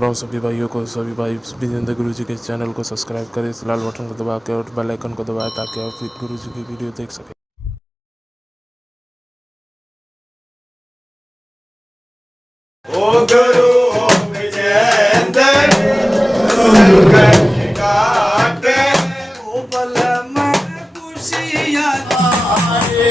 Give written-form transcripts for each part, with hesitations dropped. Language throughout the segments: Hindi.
राम सभी भाइयों को, सभी भाई विजेंद्र गुरु जी के चैनल को सब्सक्राइब करें, इस लाल बटन को दबा के और बेल आइकन को दबाएं ताकि आप गुरु जी की वीडियो देख सकें। ओ गुरु विजेंद्र काटे ओ बल में खुशियां आए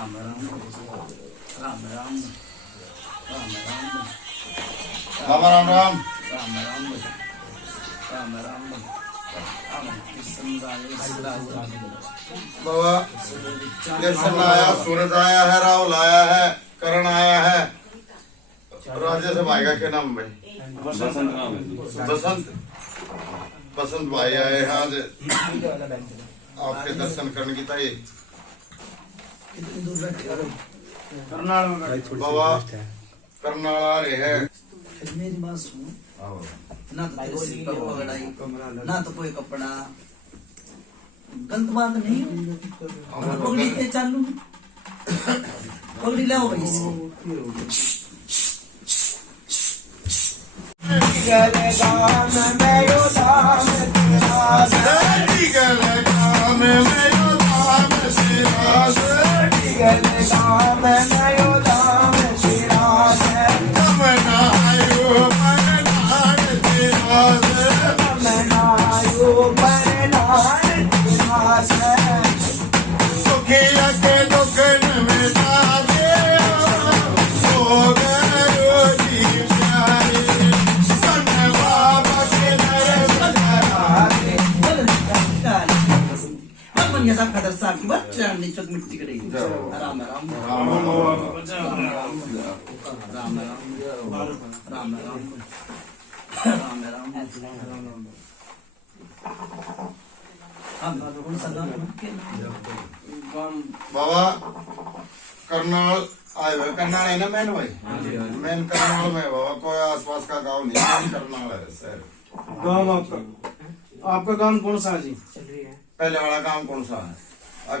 राम राम बाबा राम राम बाबा दर्शन आया, सूरज आया है, राहुल आया है, करण आया है। राजे से भाई का क्या नाम भाई? बसंत बसंत भाई आए हैं आज आपके दर्शन करने की ताई बाबा करनाल आ रहे हैं। मेरी बात सुनो, ना तो तेरे सिर पर पगड़ाई, ना तो कोई कपड़ा, गलत बात नहीं। पगड़ी के चालू पगड़ी लाओ भाई इसकी। मिट्टी करेगी। राम राम राम राम बाबा करनाल आए हुए। करनाल है ना मैन भाई? मैन करनाल में बाबा, कोई आसपास का गांव नहीं, करनाल है सर। गांव आपका गांव कौन सा है जी? पहले वाला गांव कौन सा है?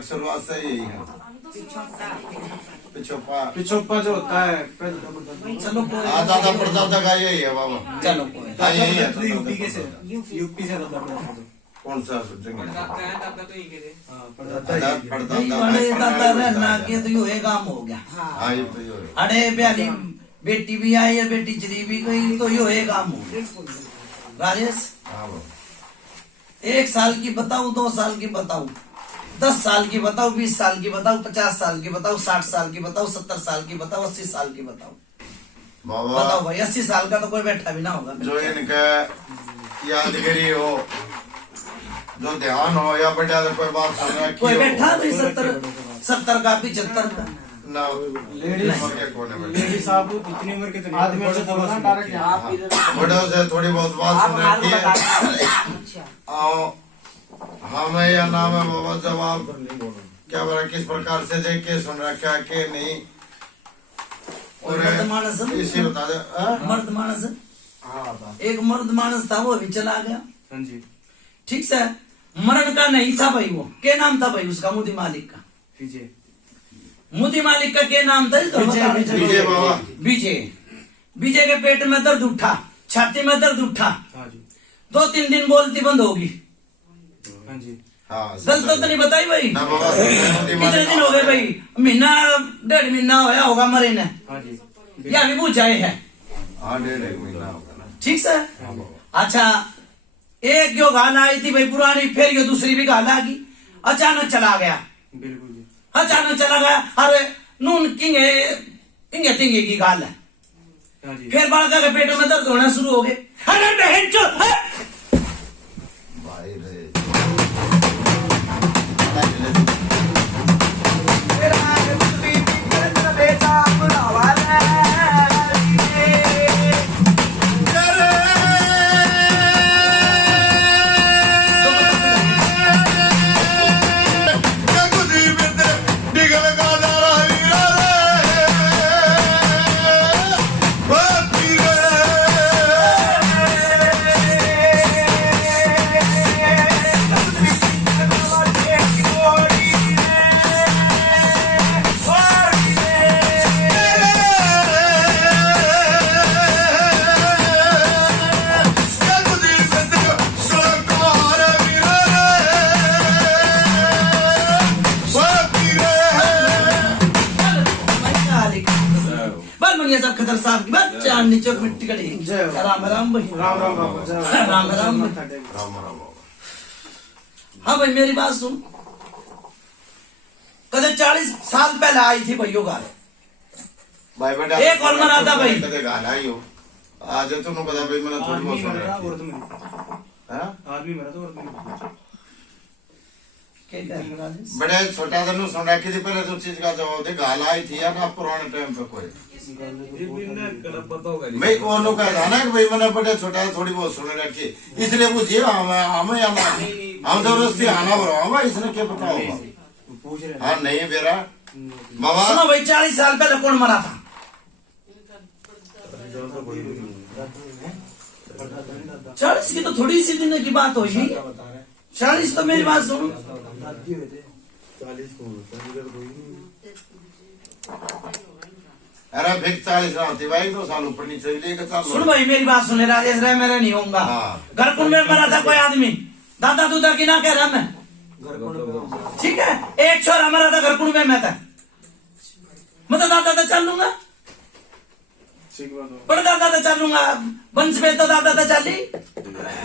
शुरुआत से यही है, पिछोप्पा जो होता है। चलो दादा परदादा का यही है बाबा। चलो यही है। यूपी से कौन सा दादा के तो ये काम हो गया। हाँ ये तो ये अरे प्यारी बेटी भी आई है, बेटी चली भी गई, तो ये काम हो गया। राजेश 1 साल की बताऊं, 2 साल की बताऊं, 10 साल की बताओ, 20 साल की बताओ, 50 साल की बताओ, 60 साल की बताओ, 70 साल की बताओ, 80 साल की बताओ। बाबा बताओ भाई, 80 साल का तो कोई बैठा भी ना होगा जो इनका यादगिरी हो, जो ध्यान हो, या बढ़िया कोई बात सुन कोई बैठा नहीं। 70 का 75 का ना लेडीज साहब इतनी उम्र के आदमी से थोड़ा बड़ों से थोड़ी बहुत बात सुन रखी है। आओ हमें यह नाम है बाबा, जवाब क्या बोला, किस प्रकार से देख के सुन रखा के नहीं। और इसी बता दे मर्द मानस, एक मर्द मानस था, वो भी चला गया। ठीक से मरण का नहीं था भाई, वो क्या नाम था भाई उसका, मुदी मालिक का? मोदी मालिक का क्या नाम था? ये तो बता। विजय बाबा। विजय। विजय के पेट में दर्द उठा, छाती में दर्द उठा, हाँ जी 2-3 दिन बोलती बंद होगी। हाँ जी हाँ गलत तो नहीं बताई भाई? ना बाबा कितने दिन हो गए भाई? महीना 1.5 महीना होया होगा मरे ने, हाँ जी या अभी पूछाए है? हाँ 1.5 महीना होगा ना। ठीक सर। अच्छा, एक जो गाल आई थी भाई पुरानी, फिर ये दूसरी भी गाल आ गई, अचानक चला गया। बिल्कुल जी अचानक चला गया। अरे नून किंगे किंगे तिंगे की गाल है। हाँ जी फिर बालका के पेट में दर्द होना शुरू हो गए। अरे बहन चो, भाई रे सब खतर साहब की बात चार नीचे मिट्टी कड़ी। राम राम भाई। राम राम बाबा राम राम। राम राम बाबा। हाँ भाई मेरी बात सुन, कदे 40 साल पहले आई थी भाइयों गाल। भाई बेटा एक और मरा था भाई। कदे गाना ही हो आज तुमने पता भाई मैंने थोड़ी बहुत सुन रखी और तो मेरी है। आदमी मेरा तो और तो मेरी क्या कह रहे हो राजेश? बड़े छोटा सा सुन रखी थी पहले तो चीज का जवाब दे गाल आई थी या ना पुराने टाइम पे कोई मैं कौन कह रहा ना कि भाई मैंने बड़े छोटा थोड़ी बहुत सुन रखी इसलिए पूछिए हमें हम जबरदस्ती आना बरवा इसने क्या पता होगा। पूछ रहे हाँ नहीं बेरा बाबा सुनो भाई, 40 साल पहले कौन मरा था? 40 की तो थोड़ी सी दिन की बात होगी। 40 तो मेरी बात सुन, अरे फिर 40 होती भाई 2 साल ऊपर नीचे लेकर सुन भाई मेरी बात सुन, राजेश रहे मेरा नहीं होऊंगा। हाँ। घर कुंड में मरा था कोई आदमी, दादा दूदा की ना कह रहा मैं, ठीक है? एक छोरा मरा था घर कुंड में, मैं था मतलब दादा तो चल लूंगा, ठीक बात हो बड़ा दादा तो चल लूंगा, वंश में तो दादा तो चल ली।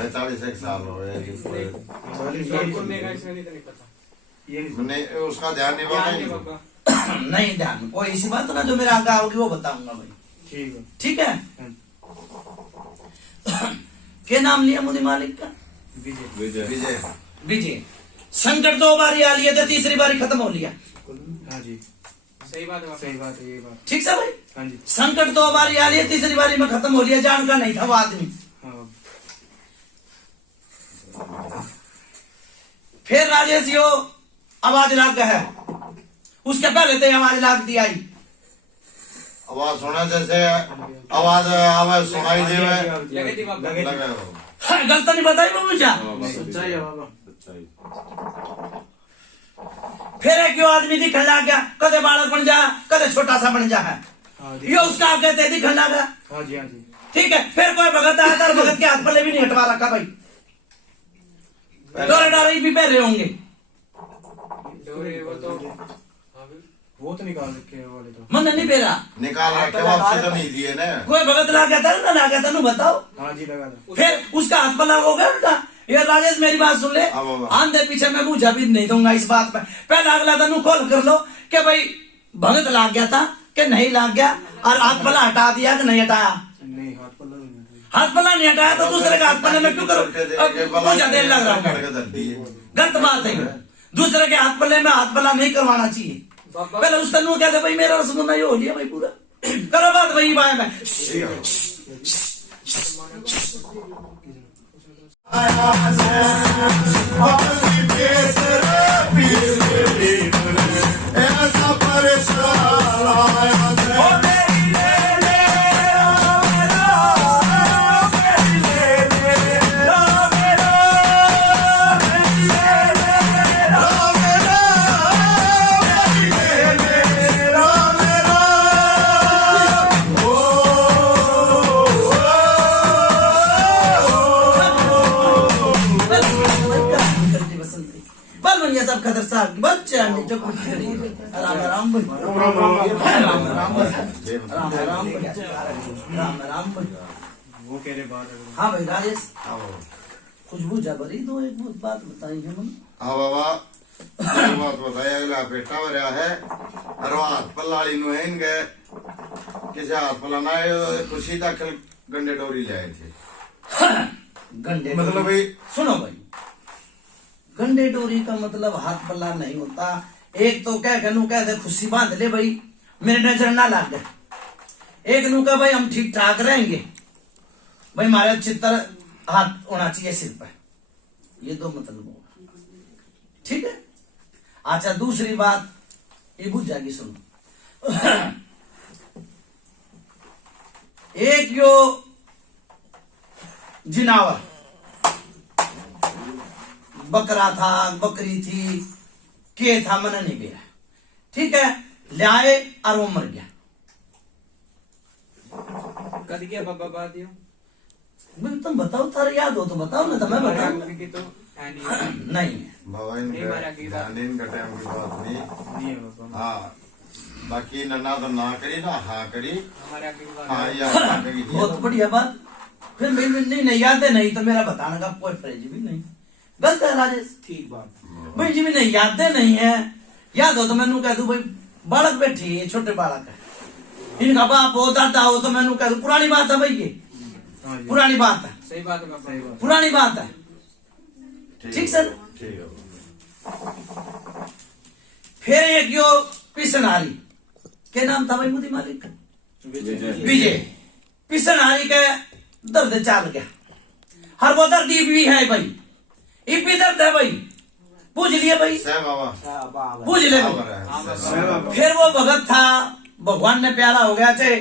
41 साल हो गए ये मैंने उसका ध्यान नहीं रखा नहीं ध्यान कोई इसी बात ना, जो मेरे आगे आओगी वो बताऊंगा भाई, ठीक है ठीक है? क्या नाम लिया मुझे मालिक का? विजय विजय विजय। संकट 2 बारी आ लिया था, तीसरी बारी खत्म हो लिया। हाँ जी सही बात है ये बात ठीक से भाई? हाँ जी संकट 2 बारी आ लिया, तीसरी बारी में खत्म हो लिया। जान का नहीं था वो आदमी। हाँ फिर राजेश यो आवाज लाग है, उसके पहले तो आवाज लाग दी आई। आवाज सुना जैसे आवाज सुनाई दे लगे लगे हाँ, गलत नहीं बताई मुझे। सच्चाई है बाबा फिर एक यो आदमी दिखने लग गया, कदे बालक बन जा, कदे छोटा सा बन जा है। हाँ जी ये उसका आप कहते दिखने लगा, हाँ जी ठीक है? फिर कोई भगत आया था, भगत के हाथ पल्ले भी नहीं हटवा रखा भाई, डोरे डारे भी पहन रहे होंगे। वो तो निकाल रखे हैं वाले तो मन नहीं पेरा, निकाल रखे वापसी तो नहीं दिए ना। कोई भगत ला गया था ना ला गया था, नु बताओ। हाँ जी लगा था फिर उसका हाथ पल्ला हो गया उल्टा। ये राजेश मेरी बात सुन ले, हाँ बाबा। आंधे पीछे मैं बूझा भी नहीं दूंगा इस बात पे। पहले अगला दिन खोल कर लो कि भाई भगत लाग गया था कि नहीं लाग गया, और हाथ पल्ला हटा दिया कि नहीं हटाया। नहीं हाथ पल्ला नहीं हाथ पल्ला नहीं हटाया तो दूसरे का हाथ पल्ले में क्यों करो? मुझे देर लग रहा है, गलत बात है। दूसरे के हाथ पल्ले में हाथ पल्ला नहीं करवाना चाहिए। पहले उस तनु कहते भाई मेरा रसमुन्ना ये हो लिया भाई पूरा, करो बात वही बाय में। साहब की बच्चे नीचे कुछ राम राम भाई राम राम राम राम भाई वो कह रहे बात हाँ भाई राजेश हाँ बाबा खुशबू जा बरी दो एक बात बताई है मन हाँ बाबा एक बात बताइए अगला पेटा भरा है और वो हाथ पल्लाड़ी नु है इनके किसी हाथ पल्ला ना खुशी तक गंडे डोरी ले आए थे गंडे मतलब भाई सुनो भाई गंडे डोरी का मतलब हाथ पल्ला नहीं होता। एक तो क्या कहनू कहते खुशी बांध ले भाई मेरे नजर ना लग जाए। एक नु का भाई हम ठीक ठाक रहेंगे भाई हमारे चित्र हाथ होना चाहिए सिर पर। ये दो मतलब होगा ठीक है। अच्छा दूसरी बात ये बुझ जाएगी सुनो। एक यो जिनावर बकरा था बकरी थी के था मन नहीं गया ठीक है लाए और वो मर गया। कद क्या बाबा बात यो भाई तुम बताओ तारा याद हो तो बताओ ना तो मैं बताऊं की तो है नहीं है बाबा इनका ध्यान इनका टाइम की बात नहीं नहीं है बाबा हाँ बाकी ना तो ना करी ना हाँ करी हमारे आगे की बात हाँ या हाँ करी बहुत बढ़िया बात। फिर मैं नहीं याद है नहीं तो मेरा बताने का कोई फ्रेज भी नहीं गलत है राजेश। ठीक बात भाई जी भी नहीं याद है नहीं है याद हो तो मैनू कह दूं भाई बालक बैठी है छोटे बालक है इनका बाप हो दादा हो तो मैनू कह दूं पुरानी बात है भाई ये हाँ जी पुरानी बात है सही बात है बाबा सही बात पुरानी बात है ठीक सर। ठीक है फिर एक यो पिसनहारी के नाम था भाई मुदी मालिक विजय पिसनहारी के दर्द चाल गया हर वो दर्द भी है भाई ये भी दर्द है भाई पूछ लिए भाई सह बाबा पूछ ले भाई। फिर वो भगत था भगवान ने प्यारा हो गया चाहे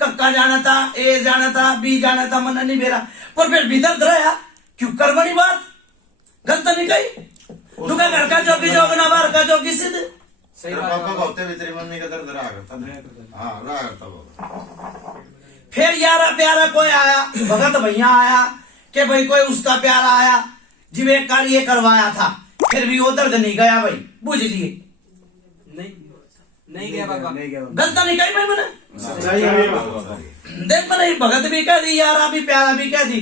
कक्का जाना था ए जाना था बी जाना था मन नहीं मेरा पर फिर भी दर्द रहा क्यों करबनी बात गलत नहीं कही दुका घर का जोगी जोगना बाहर का जोगी सिद्ध सही तेरे बात पापा है को होते भी तेरी मम्मी का दर्द रहा करता हाँ रहा करता बाबा फिर यारा प्यारा कोई आया भगत भैया आया कि भाई कोई उसका प्यारा आया जिव एक कार्य करवाया था फिर भी वो दर्द नहीं गया भाई बुझ लिए नहीं नहीं गया बाबा नहीं गया गलत नहीं कही भाई मैंने सच्चाई है देख मैंने भगत भी कह दी यारा भी प्यारा भी कह दी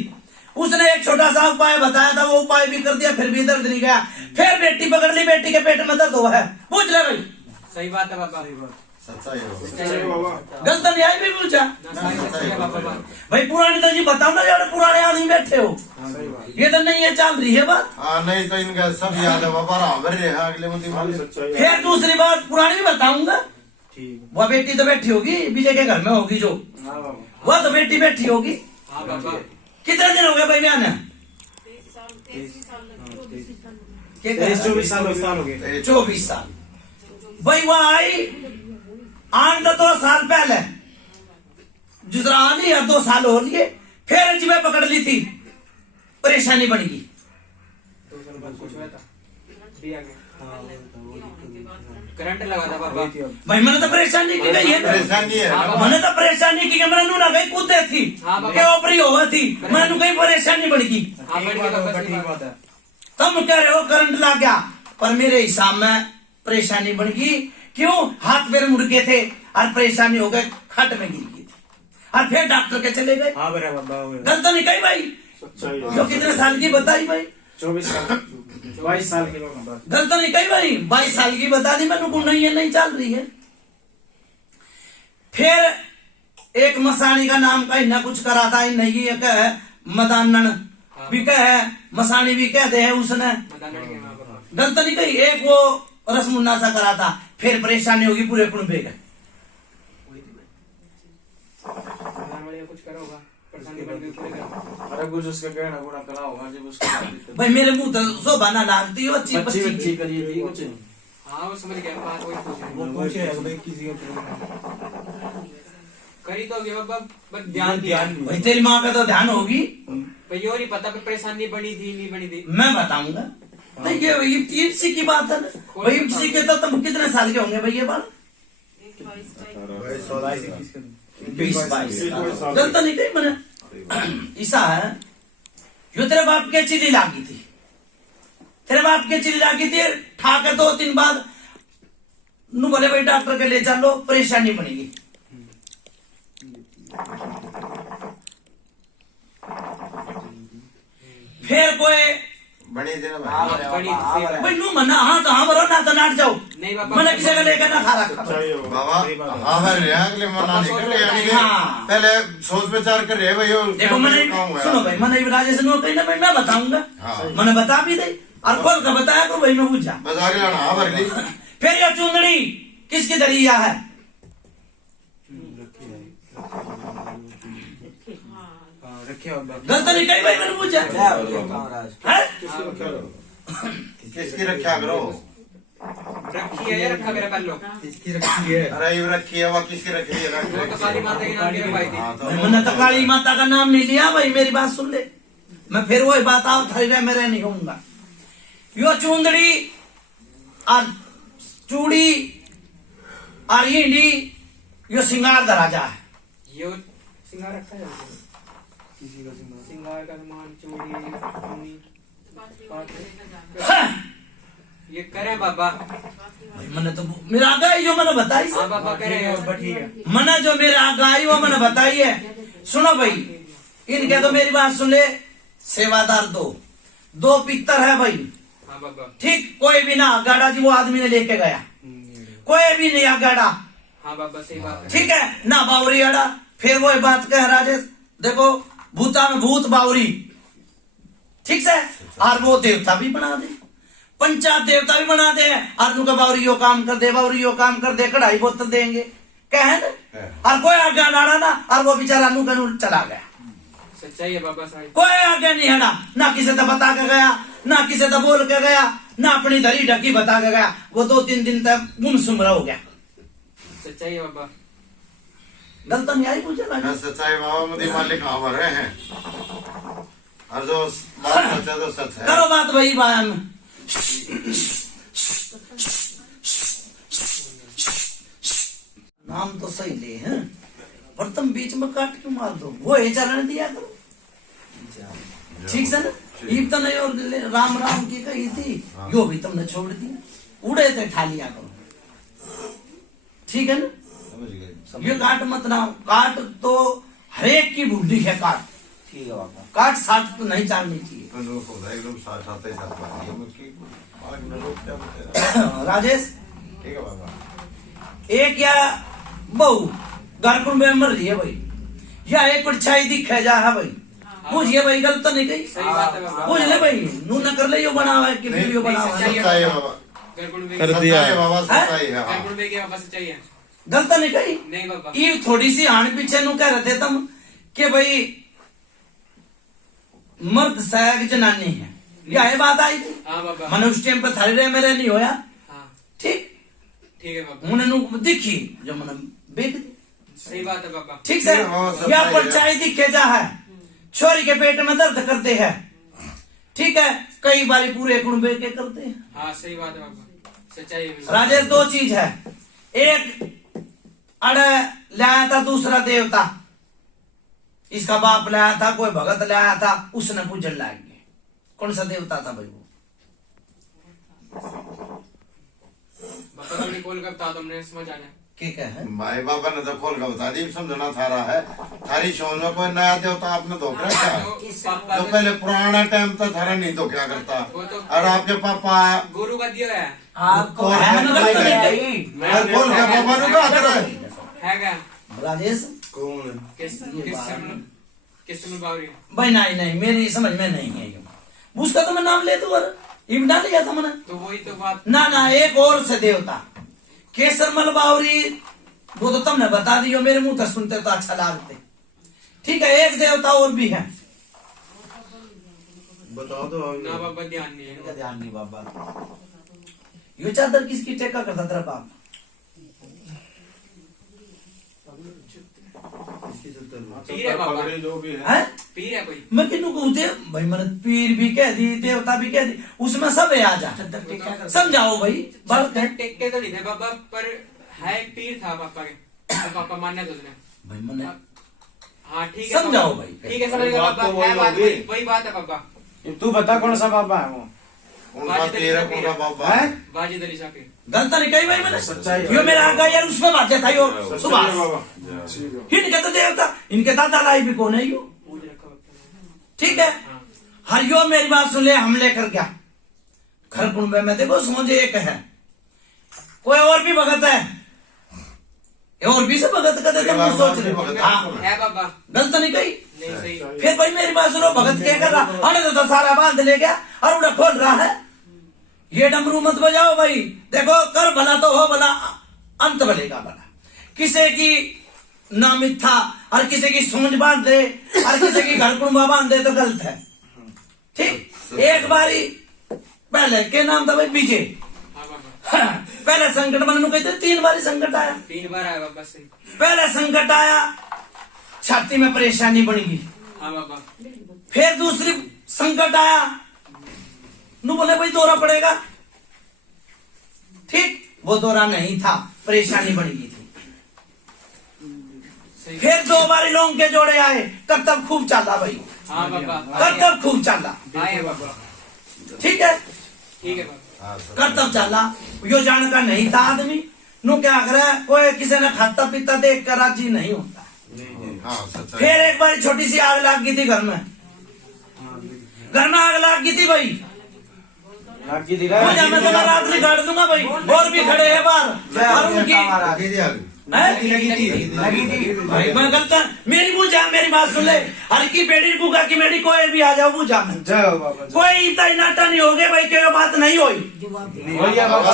उसने एक छोटा सा उपाय बताया था वो उपाय भी कर दिया फिर भी दर्द नहीं गया फिर बेटी पकड़ ली बेटी के पेट में दर्द हुआ है पूछ ले भाई सही बात है बाबा सच्चाई है बाबा सही बाबा गलत नहीं आई भी पूछा सही है बाबा भाई पुरानी तो जी बताओ ना यार पुराने आदमी बैठे हो सही बात ये तो नहीं है चल रही है बात। हाँ नहीं तो इनका सब याद है बाबा राम भर रहे हैं अगले मुद्दे मालिक फिर दूसरी बात पुरानी भी बताऊंगा ठीक वह बेटी तो बैठी होगी विजय के घर में होगी जो हाँ बाबा वह तो बेटी बैठी होगी हाँ बाबा कितने दिन हो गए भाई बयान 24 साल हो गए 24 साल भाई वह आई आन तो 2 साल पहले जितना आनी है 2 साल हो लिए फिर जिम्मे पकड़ ली थी परेशानी बन गई 2 साल बाद कुछ हुआ था भी आ गया करंट लगा था बाबा भाई मैंने तो परेशानी की गई है परेशानी है हाँ, मैंने तो परेशानी की मैंने नू ना गई कूदे थी हाँ, बाबा। के ऊपरी हुआ थी मैंने कहीं परेशानी बढ़ गई हाँ बढ़ गया बाबा ठीक बात है तुम कह रहे हो करंट लग गया पर मेरे हिसाब में परेशानी बढ़ गई क्यों हाथ पैर मुड़ गए थे और परेशानी हो गई खट में गिर गई थी और फिर डॉक्टर के चले गए हाँ बराबर बाबा गलत नहीं कही भाई जो कितने साल की बताई भाई 22 साल के लोग बात गलत नहीं कही भाई 22 साल की बता दी मैंने को नहीं है नहीं चल रही है। फिर एक मसानी का नाम का इन्हें कुछ करा था नहीं ये कह मदानन भी कह मसानी भी कहते हैं उसने गलत नहीं कही एक वो रसमुन्ना सा करा था फिर परेशानी होगी पूरे कुनबे का कुछ करा होगा परेशानी बढ़ गई पूरे घर अरे कुछ उसका कहना गुना करा होगा जब उसको भाई मेरे मुंह तो शोभा ना लगती हो अच्छी बच्ची बच्ची बच्ची करिए थी कुछ हाँ वो समझ गया बात वही पूछ वो पूछे है भाई किसी का करी तो गया बाबा बस ध्यान दिया भाई तेरी माँ का तो ध्यान होगी भाई और ही पता परेशानी बनी थी नहीं बनी थी मैं बताऊंगा नहीं ये इप्सी की बात है ना भाई इप्सी के तो तुम कितने साल के होंगे भाई ये बाल 20-22 गलत नहीं कही मैंने ऐसा है जो तेरे बाप के चिली लागी थी फिर बाप के चिल्ला की थी ठाकर 2-3 बाद नु बोले भाई डॉक्टर के ले चलो परेशानी बनेगी। फिर कोई बड़ी दिन भाई भाई नु मना हाँ तो हाँ बोलो ना तो नाट जाओ नहीं बाबा मैंने किसी का लेकर ना खा रखा बाबा हाँ भाई अगले मना नहीं कर रहे यानी कि हाँ। पहले सोच विचार कर रहे भाई देखो मैंने सुनो भाई मैंने राजेश ने कही ना भाई मैं बताऊंगा हाँ। मैंने बता भी दे और खोल का बताया को भाई मैं पूछा बाजार लाना हाँ भरली फिर ये चुंदड़ी किसकी दरिया है? रखिए बाबा गलत नहीं कही भाई मैंने पूछा है? किसकी रक्षा करो रखी है या रखा मेरा कर लो अरे ये रखी है वो किसकी रखी है वो तो काली माता के नाम की रखवाई थी हाँ, तो मैंने तो काली माता का नाम नहीं लिया भाई मेरी बात सुन ले मैं फिर वही बात आओ थैरे मेरे नहीं होऊंगा। यो चुंदड़ी और चूड़ी और ईंडी यो सिंगार का राजा है। ये सिंगार रखा है किसी का सिंगार का सामान चूड़ी हाँ। ये करें बाबा भाई मैंने तो मेरा आगाई जो मैंने बताई हाँ बाबा करें ठीक है मैंने जो मेरा आगाई वो मैंने बताई है। सुनो भाई इनके तो मेरी बात सुन ले सेवादार दो पित्तर है भाई हाँ बाबा ठीक कोई भी ना गाड़ा जी वो आदमी ने लेके गया कोई भी नहीं गाड़ा हाँ बाबा सही बात है ठीक है ना बावरी अड़ा फिर वो बात कह राजेश देखो भूता में भूत बावरी ठीक से और वो देवता भी बना दे पंचायत देवता भी बना दे और नुका बावरी यो काम कर दे बावरी यो काम कर दे कढ़ाई बोतल देंगे कहे ना और कोई आज्ञा डाला ना और वो बेचारा नुका नू चला गया सच्चाई है बाबा साहब कोई आगे नहीं हटा ना किसी से बता के गया ना किसी से बोल के गया ना अपनी धरी ढकी बता के गया वो 2-3 दिन तक गुमसुम हो गया। सच्चाई है बाबा गलत नहीं आई मुझे लगा सच्चाई बाबा मोदी मालिक हमारे हैं और जो बात सच है तो सच है करो बात वही बयान नाम तो सही ले हैं पर तुम बीच में काट क्यों मार दो वो ये चरण दिया करो ठीक से ना ईब तो नहीं और राम राम की कही थी यो भी तुमने छोड़ दी उड़े थे ठालिया करो ठीक है ना समझ गए ये काट मत ना काट तो हरेक की बुद्धि है काट ठीक है बाबा काट साठ तो नहीं चालनी चाहिए एकदम साथ साथ ही साथ बात है मुझकी बालक में लोग क्या बोलते हैं राजेश ठीक है बाबा एक या बहु घर को में मर रही है भाई या एक परछाई दिखे जा है भाई मुझे भाई गलत तो नहीं कही सही बात है बाबा बुझ ले भाई नू न कर ले यो बनावा है कि वीडियो बनावा है सच्चाई है बाबा गरकुंड में कर दिया सच्चाई है बाबा सच्चाई है हाँ। गरकुंड में क्या बाबा सच्चाई है गलत तो नहीं कही नहीं बाबा ये थोड़ी सी हाण पीछे नु कह रहे थे तुम कि भाई मर्द सहायक जनानी है यह बात आई थी हाँ बाबा मैंने उस टाइम पे थाली रहे मेरे नहीं होया हाँ ठीक ठीक है बाबा मैंने नु दिखी जो मैंने बेच दी सही बात है बाबा ठीक से या परछाई दिखे जा है छोरी के पेट में दर्द करते हैं ठीक है कई बारी पूरे कुंबे के करते हैं हाँ सही बात है बाबा सच्चाई है बिल्कुल। राजेश दो चीज है एक अड़े लाया था दूसरा देवता इसका बाप लाया था कोई भगत लाया था उसने पूजन लाएंगे कौन सा देवता था भाई वो बाबा थोड़ी खोल कर बता दो हमने समझ आ गया क्या है भाई बाबा ने तो खोल कर बता दी समझना थारा है थारी समझ में कोई नया देवता आपने धोखा क्या तो पापा जो पहले पुराना टाइम था थारा नहीं तो क्या करता वो तो और आपके पापा गुरु का दिया है आपको है ना गलत नहीं कही और खोल के पापा ने कहा तेरा है क्या राजेश कौन किस समय बावरी भाई नहीं नहीं मेरी समझ में नहीं है ये उसका तो मैं नाम ले दूं इब डाल लिया था मैंने तो वही तो बात ना ना एक और से देवता केसरमल बावरी वो तो तुमने बता दियो मेरे मुंह तक सुनते तो अच्छा लागते ठीक है एक देवता और भी है बताओ तो ना बाबा ध्यान नहीं है ध्यान नहीं बाबा यो चादर किसकी टेका करता तेरा बाप पीर है बाबा पगड़ी जो भी है है पीर है कोई मैं किन्नू कहूँ थे भाई मैंने पीर भी कह दी देवता भी कह दी उसमें सब है आ जा समझाओ भाई बात है टेक के तो नहीं थे बाबा पर है पीर था पापा के तो पापा मानने तो उसने भाई मैंने हाँ ठीक है समझाओ बाबा। भाई। ठीक है समझ गया बात बाबा तो वही है बात होगी। वही बात है बाबा तू बता कौन सा बाबा है वो उनका तीर है, उनका बाबा है। वाजिद अली शाकिर। गलत नहीं कही भाई मैंने, यो मेरा आका यार उसमें बात था यो सुभाष इनके तो देवता, इनके दादा लाई भी कौन है यो, पूज रखा वक्त। ठीक है। हरियो मेरी बात सुन ले, हम लेकर गया घर कुंबे में, देखो सोच एक है, कोई और भी भगत है, और भी से भगत का देते मुझे सोच रहे। हाँ है बाबा। गलत नहीं कही। नहीं सही। फिर भाई मेरी बात सुनो, भगत क्या कर रहा, अरे तो सारा बांध ले गया और उड़ा खोल रहा है, ये डमरू मत बजाओ भाई, देखो कर भला तो हो भला, अंत बढ़ेगा भला। किसी की नामित था और किसी की सूंझ बांध दे और किसी की घर कुंबा बांध दे तो गलत है, ठीक। एक बारी पहले के नाम था भाई विजय, हाँ बाबा। पहले संकट मन कहते 3 बारी संकट आया, 3 बार आया बाबा सही। पहले संकट आया छाती में परेशानी बन गई, हाँ बाबा। फिर दूसरी संकट आया, नु बोले भाई दौरा पड़ेगा, ठीक, वो दौरा नहीं था, परेशानी बन गई थी। सही। फिर 2 बारी लोग के जोड़े आए, तब खूब चला भाई, हाँ बाबा। तब खूब चला, आए बाबा। ठीक है, ठीक है बाबा। करतब चला। यो जान का नहीं था आदमी, नु क्या करे, कोई किसी ने खाता पीता देख कर राजी नहीं होता। हाँ सच्चाई। फिर एक बार छोटी सी आग लग गई थी घर में, घर में आग लग गई थी भाई, मुझे मैं तो रात में काट दूंगा भाई, और भी खड़े हैं बाहर और उनकी भाई मैं गलत, मेरी पूजा मेरी बात सुन ले, हर की बेड़ी गुगा की मेरी कोई भी आ जाओ पूजा में, कोई इतना नाटा नहीं हो गया भाई, कोई बात नहीं हुई,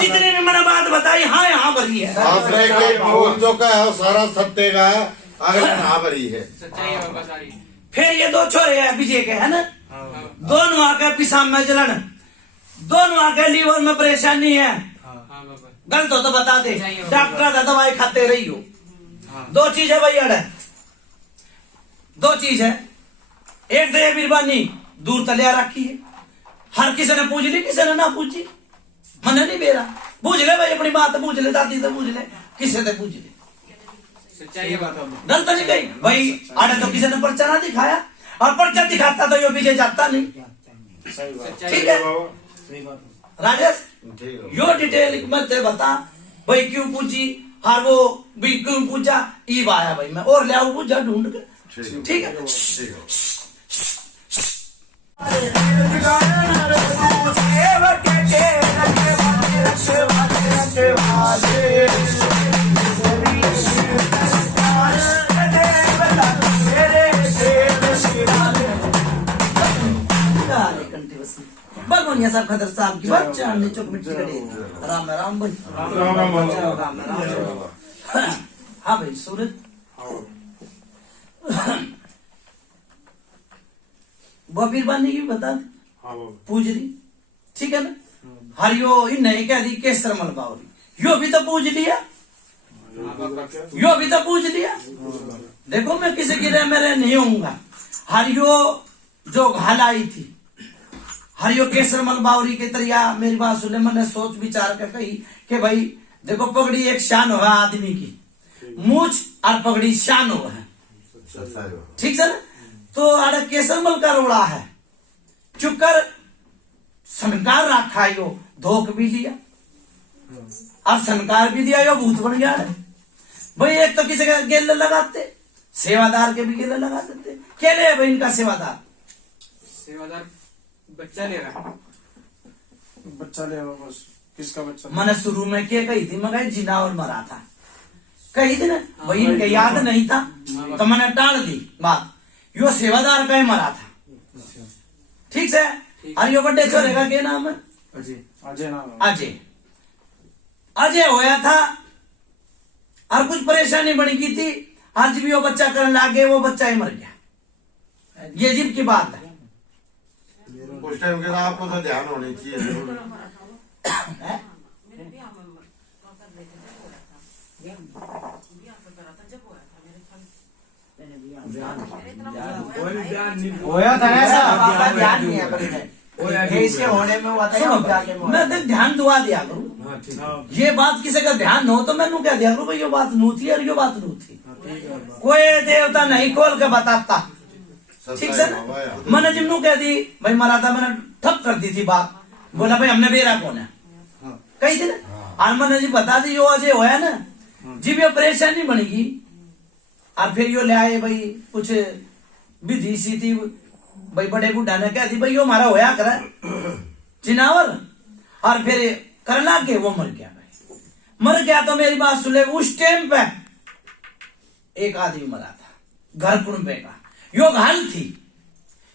जितने भी मैंने बात बताई हाँ यहाँ भरी है, आपने के भूल जो का है वो सारा सत्य का है, अगले हाँ भरी है। सच्चाई है बाबा सारी। फिर ये 2 छोरे हैं विजय के है ना, दोनों आके पिशाब में जलन, दोनों आके लीवर में परेशानी है, हाँ बाबा। गलत हो तो बता दे, डॉक्टर का दवाई खाते रही हो। 2 चीज है भाई अड़े, 2 चीज है, एक तो ये बिरबानी दूर तलिया रखी है, हर किसी ने पूछ ली, किसी ने ना पूछी, मने नहीं बेरा, पूछ ले भाई अपनी बात, पूछ ले दादी से, पूछ ले किसी से पूछ ले, सच्चाई है बाबा। गलत नहीं कही भाई, अड़े तो किसी ने पर्चा ना दिखाया, और पर्चा दिखाता तो यो विजय जाता नहीं, सच्चाई ठीक है राजेश, ठीक है। यो डिटेल मत बता भाई क्यों पूछी, और वो भी क्यों पूछा, ईब आया भाई मैं और ले आऊ पूछा ढूंढ के, ठीक है। ठीक है। बलवनिया साहब खदर साहब की बच्चा हमने चुक मिट्टी कड़े, राम राम भाई, राम राम। हाँ भाई सूरज, वो बीरबानी की बता दे, पूज रही, ठीक है ना, हरियो इन नहीं कह दी केसर मलबावरी, यो भी तो पूज लिया, यो भी तो पूज लिया। देखो मैं किसी की में नहीं होऊंगा, हरियो जो घाल आई थी, हरियो केसर मलबावरी के तरिया, मेरी बात सुन ले, मैंने सोच विचार कर कही कि भाई देखो पगड़ी एक शान हुआ आदमी की, मूछ और पगड़ी शान हुआ है, ठीक है ना, तो अरे केसर मल का रोड़ा है, चुकर संकार रखा यो, धोख भी लिया और संकार भी दिया, यो भूत बन गया है भाई। एक तो किसी का गेल लगाते, सेवादार के भी गेल लगा देते, क्या ले भाई इनका सेवादार, सेवादार बच्चा ले रहा है, बच्चा ले बस, किसका बच्चा? मैंने शुरू में क्या कही थी, मैं कही जिना और मरा था, कही थी ना भाई, इनके याद नहीं था तो मैंने टाल दी बात, यो सेवादार का ही मरा था, ठीक है। और यो बड़े छोरे का क्या नाम है, अजय नाम है। अजय, अजय होया था और कुछ परेशानी बन गई थी, आज भी वो बच्चा करने लागे, वो बच्चा ही मर गया, ये जीव की बात है। उस टाइम के आपको तो ध्यान होनी चाहिए जरूर। होया था ऐसा, ध्यान नहीं है पर इसके होने में हुआ था, मैं तो ध्यान दुआ दिया करूँ, ये बात किसी का ध्यान हो तो मैंने क्या दिया करूँ भाई, ये बात नू थी और ये बात नू थी, कोई देवता नहीं खोल के बताता, ठीक है ना। मैंने जिन्नू कह दी भाई मरा था, मैंने ठप कर दी थी बात, बोला भाई हमने बेरा कौन है कही थी ना और मैंने जी बता दी यो अजय होया ना जी भी परेशानी बनेगी और फिर यो ले आए भाई कुछ विधि सी थी भाई बड़े बुढ़ा ने कह दी भाई यो हमारा होया करा चिनावर और फिर कर लाग के वो मर गया भाई मर गया तो मेरी बात सुन ले उस टाइम पे एक आदमी मरा था घर कुंपे का यो घाल थी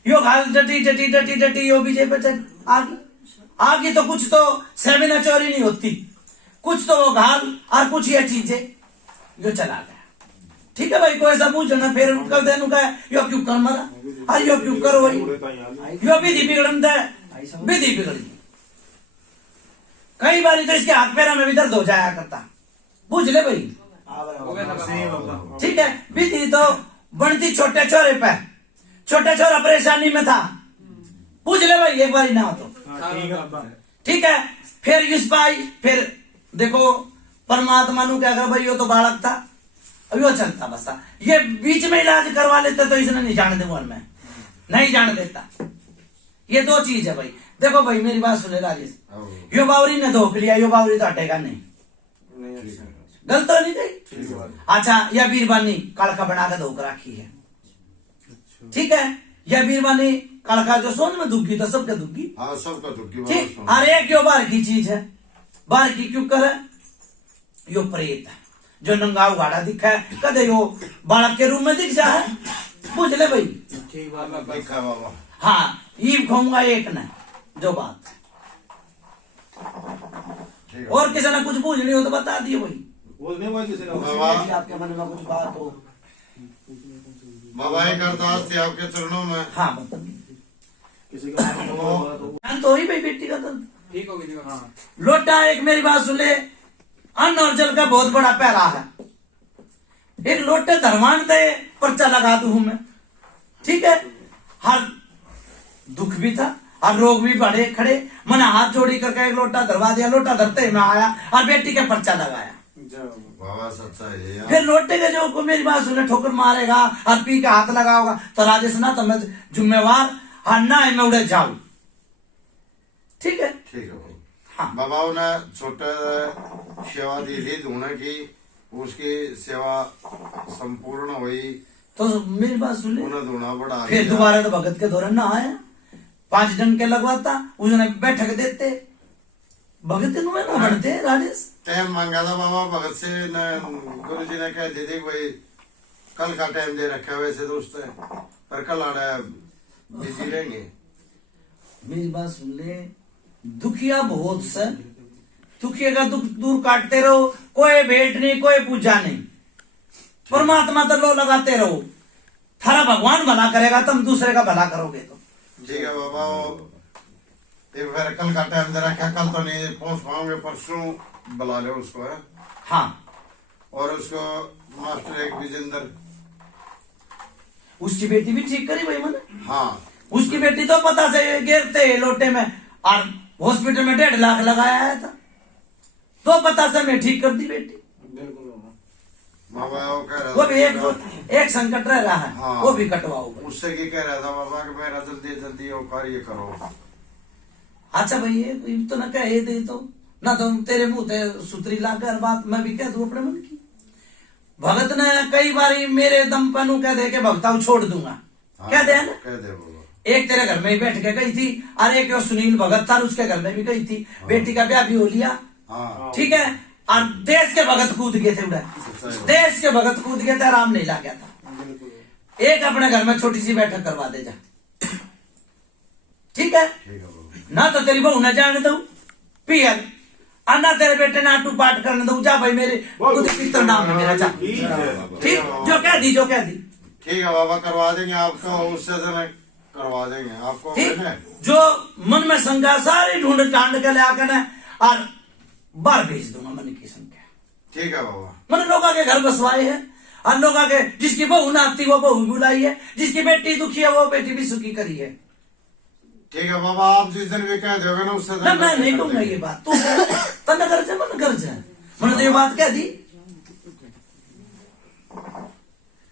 यो घाल डटी डटी डटी डटी यो बीजे पे आगे तो कुछ तो सेमिना चोरी नहीं होती कुछ तो वो घाल और कुछ ये चीजें यो चला गया ठीक है भाई कोई ऐसा पूछना फिर कर देनु का यो क्यों कर मरा और यो क्यों कर वही यो विधि बिगड़न दे विधि बिगड़ गई कई बार तो इसके हाथ पैरों में भी दर्द हो जाया करता पूछ ले भाई ठीक है विधि तो बनती छोटे छोरे पे छोटे छोरा परेशानी में था पूछ ले भाई एक बार ना तो ठीक है फिर इस पाई फिर देखो परमात्मा नु क्या कर भाई यो तो बालक था अब यो चलता बस ये बीच में इलाज करवा लेते तो इसने नहीं जान दे मन में नहीं जान देता ये दो चीज है भाई देखो भाई मेरी बात सुने राजेश यो बावरी ने धोख लिया यो बावरी तो हटेगा नहीं गलत तो नहीं गई अच्छा यह बीरबानी कालका बना के धोख रखी है ठीक है यह बीरबानी कालका जो सोन में दुखी तो सबके दुखी सबका दुखी ठीक हर एक यो बाहर की चीज है बाहर की क्यों करे यो प्रेत है जो नंगा उगाड़ा दिखा है कदे यो बालक के रूप में दिख जा है पूछ ले भाई देखा बाबा हाँ ईब खाऊंगा एक न जो बात और किसी ने कुछ पूछनी हो तो बता दिए भाई बाबा आपके मन में कुछ बात हो बाबा एक अरदास थी आपके चरणों में हाँ तो ही भाई बेटी का दर्द ठीक होगी हाँ लोटा एक मेरी बात सुन ले अन्न और जल का बहुत बड़ा पैरा है एक लोटे धर्मान दे पर्चा लगा दू मैं ठीक है हर दुख भी था हर रोग भी बढ़े खड़े मैंने हाथ जोड़ी करके एक लोटा धरवा दिया लोटा धरते मैं आया और बेटी के पर्चा लगाया बाबा सच्चा है यार। फिर लोटे के जो को मेरी बात सुने ठोकर मारेगा और पी के हाथ लगाओगा तो राजेश ना तो मैं जिम्मेवार हाँ ना मैं उड़े जाऊं ठीक है हाँ बाबा ने छोटे सेवा दी थी धूने की उसकी सेवा संपूर्ण हुई तो मेरी बात सुन ले उन्हें धूना बढ़ा फिर दोबारा तो भगत के दौरान ना आया 5 डंके लगवाता उसने बैठक देते भगत नु ना बढ़ते राजेश टाइम मांगा था बाबा भगत से गुरु जी ने कह दी थी भाई कल का टाइम दे रखा वैसे तो उसने पर कल आना बिजी रहेंगे मेरी बात सुन ले दुखिया बहुत से दुखिया का दुख दूर काटते रहो कोई भेंट नहीं कोई पूजा नहीं परमात्मा तो लो लगाते रहो थारा भगवान भला करेगा तुम दूसरे का भला करोगे तो ठीक है बाबा ये फिर कल का टाइम दे रखा कल तो नहीं पहुंच पाओगे परसों बुला लो उसको है हाँ और उसको मास्टर एक विजेंद्र उसकी बेटी भी ठीक करी भाई मैंने हाँ उसकी बेटी तो पता से गिरते लोटे में और हॉस्पिटल में 1.5 लाख लगाया आया था तो पता से मैं ठीक कर दी बेटी बाबा वो कह रहा वो था भी एक संकट रह रहा है हाँ। वो भी कटवाओ भाई। उससे क्या कह रहा था बाबा कि मेरा जल्दी जल्दी वो कार्य करो अच्छा भाई ये तो ना कहे दे तो ना तो तेरे मुंह ते सुतरी लाकर बात मैं भी कह दूं अपने मन की भगत ने कई बार मेरे दम पर नु कह दे के भगताऊ छोड़ दूंगा हाँ, कह दे ना कह दे बाबा एक तेरे घर में ही बैठ के गई थी और एक सुनील भगत था उसके घर में भी गई थी बेटी का ब्याह भी हो लिया हाँ ठीक है और देश के भगत कूद गए थे उड़े देश के भगत कूद गए थे आराम नहीं ला गया था एक अपने घर में छोटी सी बैठक करवा दे जा ठीक है ठीक है बाबा ना तो तेरी बहू न जाने दू पियर और ना तेरे बेटे ने आटू पाट करने दू जा भाई मेरे खुद पितर नाम है मेरा जा ठीक जो कह दी ठीक है बाबा करवा देंगे आपको उससे तो मैं करवा देंगे आपको ठीक है जो मन में शंका सारी ढूंढ टांड के ले आकर ना और बाहर भेज दूंगा मन की संख्या ठीक है बाबा मैंने लोगों के घर बसवाए हैं और लोगों के जिसकी बहू ना आती वो बहू बुलाई है जिसकी बेटी दुखी है वो बेटी भी सुखी करी है ठीक है बाबा आप जिस दिन भी कह दोगे ना उससे ना मैं नहीं कहूंगा ये बात तू तने कर जा मन कर जा मैंने तो ये बात कह दी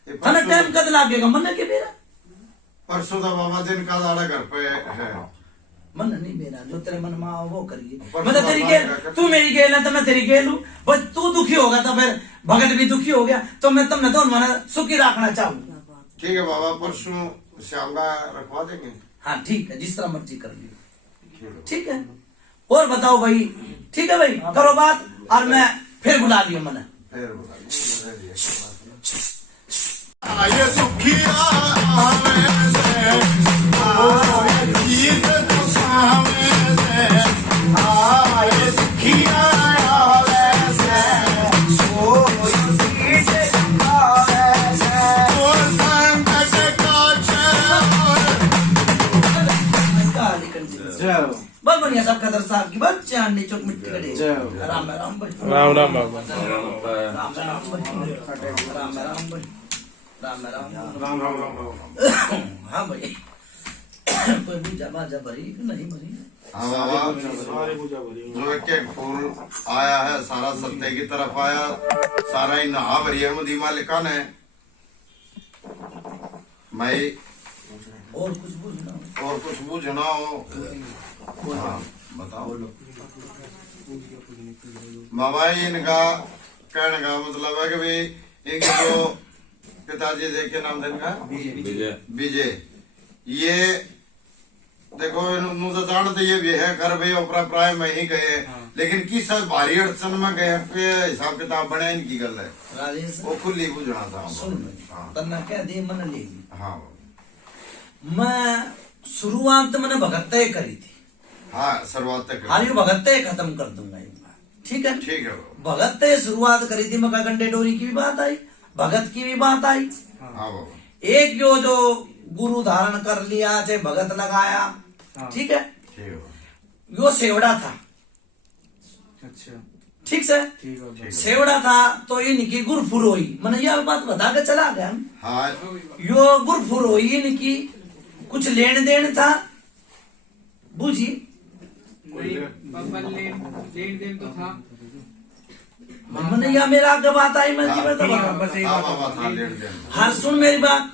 तने टाइम कद लागेगा मन के मेरा परसों तो बाबा दिन का दाड़ा घर पे है मन नहीं मेरा, जो तेरे मन में आओ वो करिए। पर मैं तो तेरी गेल, तू मेरी गेल है तो मैं तेरी गेल हूँ। बस तू दुखी होगा तो फिर भगत भी दुखी हो गया, तो मैं तुमने दोनों मन सुखी रखना चाहूँ। ठीक है बाबा, परसों श्याम का रखवा देंगे। हाँ ठीक है, जिस तरह मर्जी कर लियो। ठीक है, और बताओ भाई। ठीक है भाई, करो बात, और मैं फिर बुला लियो मैंने। फिर आये सुखिया आवे से, आये जीत तो सावे से, आये सुखिया आवे से, सोई जीत आवे से, ओ संकट काछे जाओ बहुत बढ़िया, सब खदर साहब की बात चांदी चौक मिट्टी कड़े। जय। राम राम भाई, राम राम बाबा। राम राम भाई, राम राम भाई, राम राम। राम राम राम। हाँ भाई, कोई पूजा बाजा भरी कि नहीं भरी? हाँ बाबा, सारे पूजा भरी। जो एक एक फूल आया है सारा सत्य की तरफ आया, सारा ही नहा भरी है मुदी मालिका ने। मैं और कुछ पूछना हो? और कुछ पूछना हो? हाँ बताओ बाबा। इनका कहने का मतलब है कि भाई इनके जो पिताजी देखे नाम देने का विजय, ये देखो इन्होंने तो जानते ये भी है घर भाई ओपरा प्राय में ही गए, लेकिन किस भारी अड़चन में गए पे हिसाब किताब बने इनकी गल है, राजेश वो खुली पूछना था। सुन, हाँ तन्ना क्या दे मन लेगी। हाँ मैं शुरुआत मैंने भगत करी थी, हाँ शुरुआत तक हाल ही भगत खत्म कर दूंगा एक बार। ठीक है, ठीक है। भगत शुरुआत करी थी, मका गंडे डोरी की भी बात आई, भगत की भी बात आई। हाँ बाबा, एक जो गुरु धारण कर लिया, चाहे भगत लगाया, ठीक है, ठीक है। यो सेवड़ा था। अच्छा ठीक से ठीक है। सेवड़ा था तो इनकी गुरफुर हुई, मैंने यह बात बता के चला गया। हाँ यो गुरफुर हुई इनकी, कुछ लेन देन था बूझी। लेन देन तो था। मैंने यह मेरा आगे बात आई, मैं जी बता। हाँ बाबा था लेन देन। हाँ सुन मेरी बात,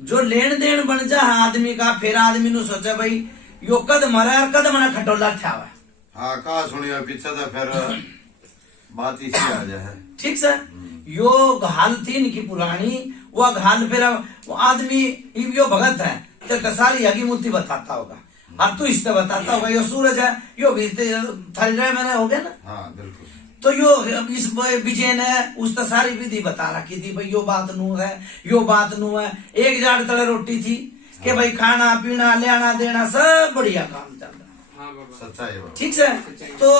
जो लेन देन बन जा आदमी का, फिर आदमी नु सोचा भाई यो कद मरा और कद मना खटोला था। हाँ कहा सुनियो पीछे तो फिर बात इसी आ जाए। ठीक से यो घाल थी इनकी पुरानी, वो घाल फिर वो आदमी यो भगत है तो सारी यगी मूर्ति बताता होगा, अब तू इससे बताता होगा यो सूरज है, यो भी थाली मैंने हो गया ना। हाँ बिल्कुल। तो यो इस विजय ने उस तो सारी विधि बता रखी थी, भाई यो बात नू है, यो बात नू है। एक जाड़ तले रोटी थी कि भाई खाना पीना लेना देना सब बढ़िया काम चल रहा। हाँ बाबा, सच्चाई है। ठीक है, तो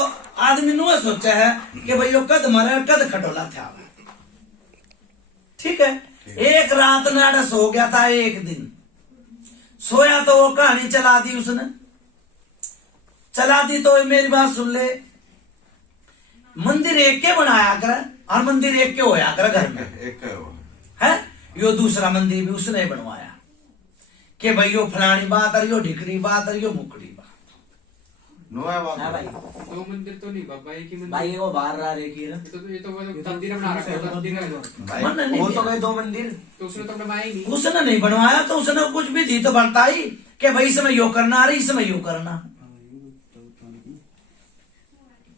आदमी नु सोचा है कि भाई यो कद मरे कद खटोला था। ठीक है, एक रात नाडस हो गया था, एक दिन सोया तो वो कहानी चला दी उसने, चला दी। तो मेरी बात सुन ले, मंदिर एक के बनाया कर और मंदिर एक के होया कर घर में, एक है यो दूसरा मंदिर भी उसने बनवाया कि भाई यो फलानी बात और यो ढिकरी बात और यो मुकड़ी बात। नो है बात। हाँ भाई, दो मंदिर तो नहीं बाबा, एक ही मंदिर। भाई वो बाहर रहा रेखी है ना, ये तो वो तंदीर बना रखा है, तंदीर है। भाई मन नहीं वो तो किया। गए 2 मंदिर। तो उसने तो बनवाया ही नहीं। उसने नहीं बनवाया, तो उसने कुछ भी दी तो बताई कि भाई इसमें यो करना और इसमें यो करना।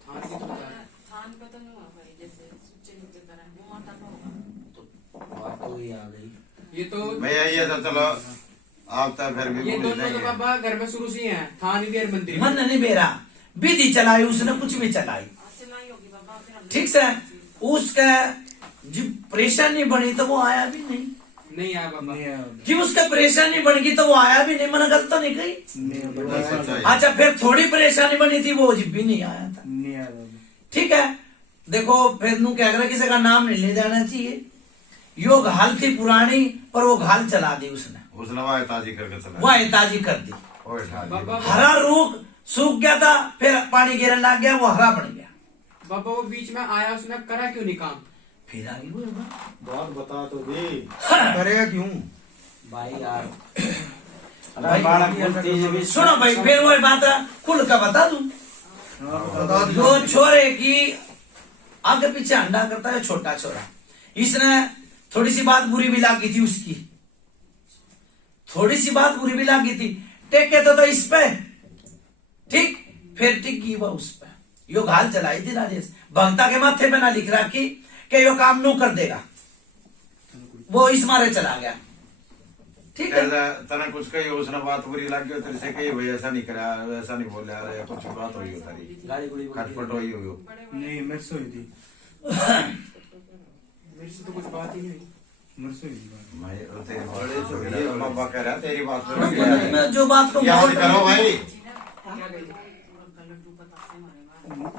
थान की तो बताया। थान पे तो नहीं हुआ भाई, जैसे सुच्चे नीचे करा वो माता का होगा। बात तो वही आ गई। ये तो मैं यही था, चलो आप तो फिर भी ये भूल दोनों तो जाएंगे। बाबा घर में शुरू से ही है, थान भी और मंदिर भी। मन नहीं मेरा, विधि चलाई उसने, कुछ भी चलाई। चलाई होगी बाबा, फिर हम ठीक से उसका जब परेशानी बनी तो वो आया भी नहीं, नहीं आया बाबा। जब उसका परेशानी बन गई तो वो आया भी नहीं। मैंने गलत तो नहीं कही। सच्चाई। अच्छा फिर थोड़ी परेशानी बनी थी, वो जब भी नहीं आया था। ठीक है, देखो फिर नू क्या करे, किसी का नाम नहीं ले जाना चाहिए। यो घाल थी पुरानी, पर वो घाल चला दी उसने, उसने वाह ताजी करके चला। वह ताजी कर दी। ओए ठाली। बाबा हरा रूख सूख गया था, फिर पानी गिरने लग गया, वो हरा बन गया। बाबा वो बीच में आया, उसने करा क्यों नहीं काम? फिर आगे वो बात बता तो दे, हाँ। करेगा क्यों? भाई यार, भाई, बालक बोलते हैं भी। सुनो भाई, फिर वो बात खुल का बता दूं। बता दो। जो छोरे की आगे पीछे अंडा करता है छोटा छोरा, इसने थोड़ी सी बात बुरी भी लगी थी उसकी, थोड़ी सी बात बुरी भी लगी थी। टेके तो इस पे फिर टिकी वो उस पर यो घाल चलाई थी राजेश, भक्ता के माथे पे ना लिख रखी कि यो काम नू कर देगा, वो इस मारे चला गया। ठीक है, तना कुछ कही उसने बात बुरी लगी तेरे से कही भाई ऐसा नहीं करा, ऐसा नहीं बोले, अरे कुछ बात हुई हो तारी, गाड़ी गुड़ी खटपट हुई हो। नहीं मेरे से हुई थी, मेरे से तो कुछ बात ही नहीं हुई। मेरे से हुई थी बात। मैं तेरी बात छोड़ दिया, बाबा कह रहा तेरी बात सुन मैं जो बात को याद करो भाई। क्या कही थी?